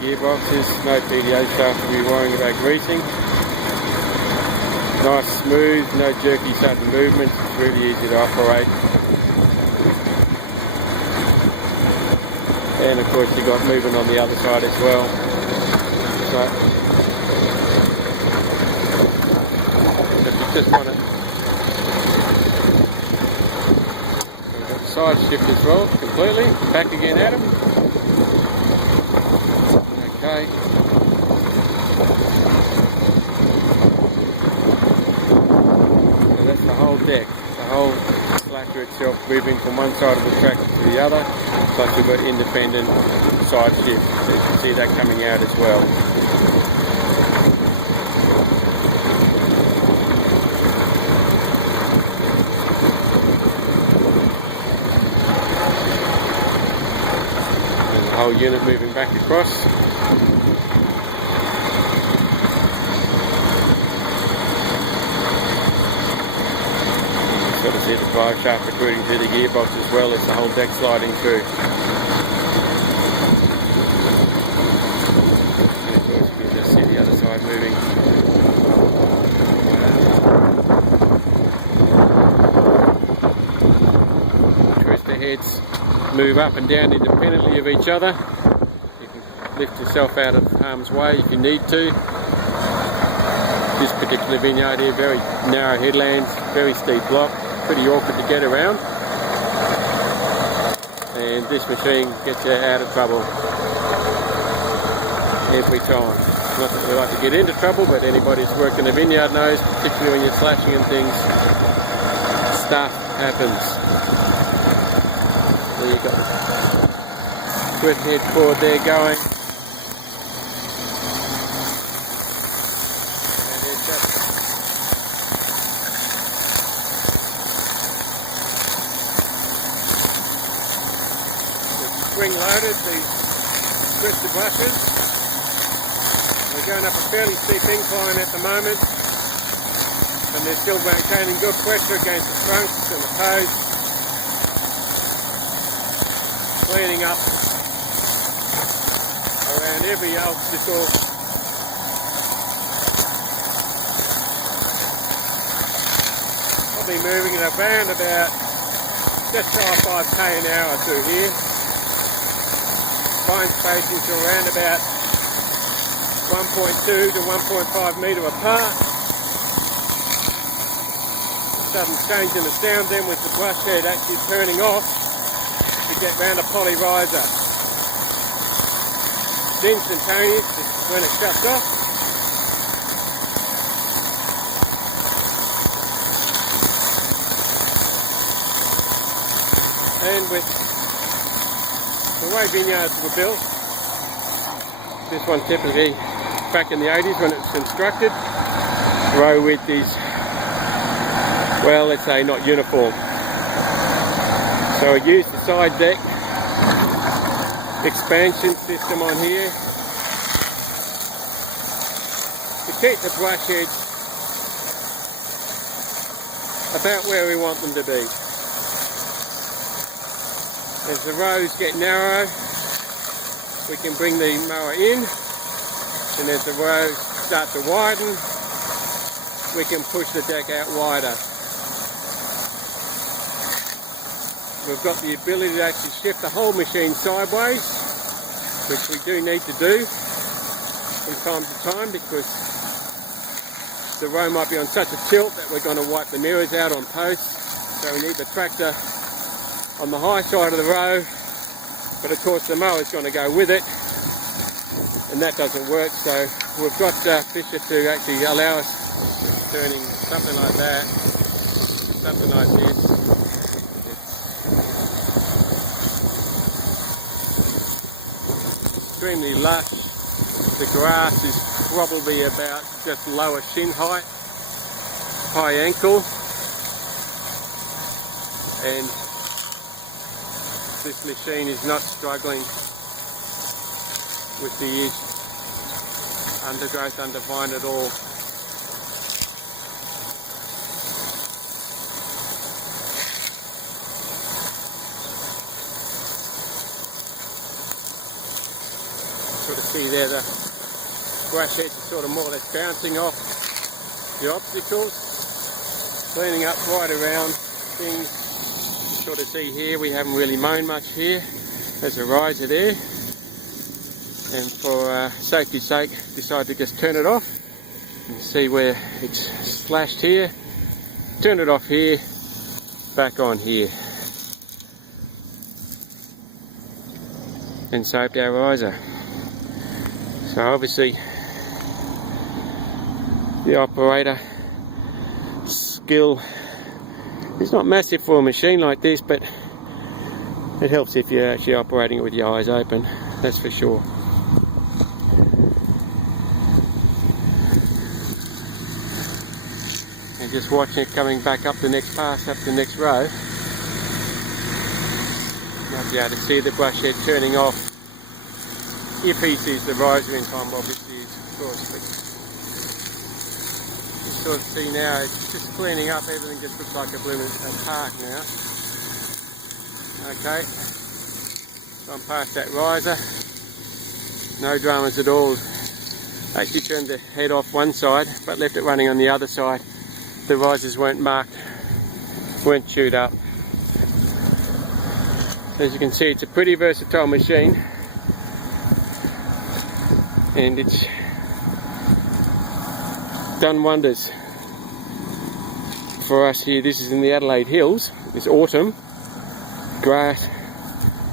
gearboxes, no PDA shaft to be worrying about greasing. Nice smooth, no jerky sudden movements, it's really easy to operate. And of course you've got movement on the other side as well. So, if you just want it, we've got side shift as well, completely. Back again at him. Okay. So that's the whole deck, the whole slacker itself moving from one side of the tractor to the other. Plus we've got independent side shift, so you can see that coming out as well. And the whole unit moving back across. Got to see the drive shaft recruiting through the gearbox as well as the whole deck sliding through. And of course you can just see the other side moving. Twister heads move up and down independently of each other. You can lift yourself out of harm's way if you need to. This particular vineyard here, very narrow headlands, very steep block. Pretty awkward to get around, and this machine gets you out of trouble every time. Not that we like to get into trouble, but anybody who's worked in a vineyard knows, particularly when you're slashing and things, stuff happens. There you go. Swift head forward there going. Spring loaded, these twister brushes. We're going up a fairly steep incline at the moment, and they're still maintaining good pressure against the trunks and the posts, cleaning up around every obstacle. I'll be moving at around about just shy of 5k an hour through here. Fine spacings are around about 1.2 to 1.5 metre apart. Sudden change in the sound then with the brush head actually turning off to get round a poly riser. It's instantaneous when it shuts off. And with the way vineyards were built, this one typically back in the 80s when it was constructed, row width is, well, let's say not uniform. So we used the side deck expansion system on here to keep the brush heads about where we want them to be. As the rows get narrow, we can bring the mower in, and as the rows start to widen, we can push the deck out wider. We've got the ability to actually shift the whole machine sideways, which we do need to do from time to time because the row might be on such a tilt that we're going to wipe the mirrors out on posts. So we need the tractor on the high side of the row, but of course the mower's going to go with it, and that doesn't work. So we've got Fischer to actually allow us turning something like that, something like this. It's extremely lush. The grass is probably about just lower shin height, high ankle, and this machine is not struggling with the undergrowth, undervine at all. So sort of see there the brush heads are sort of more or less bouncing off the obstacles, cleaning up right around things. You sort of see here we haven't really mown much here. There's a riser there, and for safety's sake decided to just turn it off. You can see where it's slashed here, turn it off here, back on here, and soaped our riser. So obviously the operator skill is not massive for a machine like this, but it helps if you're actually operating it with your eyes open, that's for sure. And just watching it coming back up the next pass, up the next row, might be able to see the brush head turning off if he sees the riser in time. Obviously is, of course, but you sort of see now it's just cleaning up, everything just looks like a blooming park now. Okay, so I'm past that riser, no dramas at all. Actually turned the head off one side but left it running on the other side. The risers weren't marked, weren't chewed up. As you can see, it's a pretty versatile machine, and it's done wonders for us here. This is in the Adelaide Hills. It's autumn, grass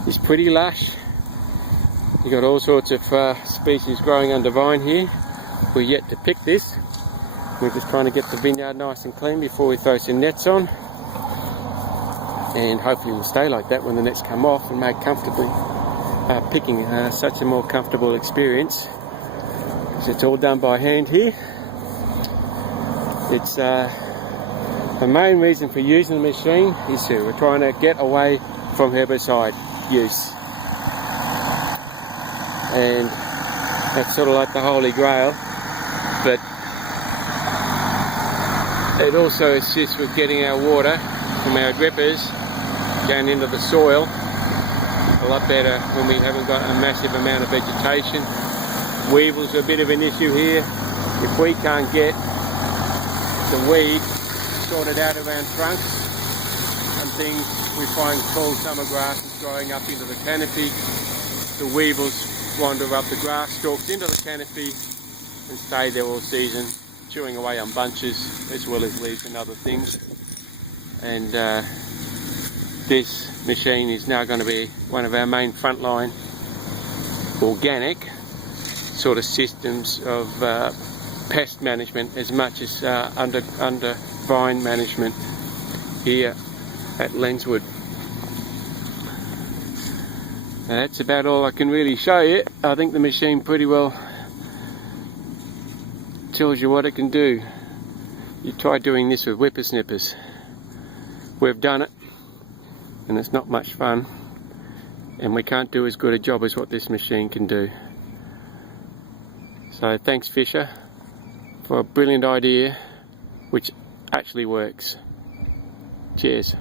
is pretty lush. You've got all sorts of species growing under vine here. We're yet to pick this. We're just trying to get the vineyard nice and clean before we throw some nets on, and hopefully we'll stay like that when the nets come off and make comfortably picking such a more comfortable experience, because it's all done by hand here. It's the main reason for using the machine is we're trying to get away from herbicide use, and that's sort of like the holy grail, but it also assists with getting our water from our drippers down into the soil a lot better when we haven't got a massive amount of vegetation. Weevils are a bit of an issue here. If we can't get the weed sorted out around trunks and things, we find tall summer grasses growing up into the canopy. The weevils wander up the grass stalks into the canopy and stay there all season, chewing away on bunches as well as leaves and other things. And this machine is now going to be one of our main frontline organic sort of systems of pest management, as much as under vine management here at Lenswood. And that's about all I can really show you. I think the machine pretty well tells you what it can do. You try doing this with whippersnippers. We've done it, and it's not much fun, and we can't do as good a job as what this machine can do. So thanks Fischer for a brilliant idea which actually works. Cheers.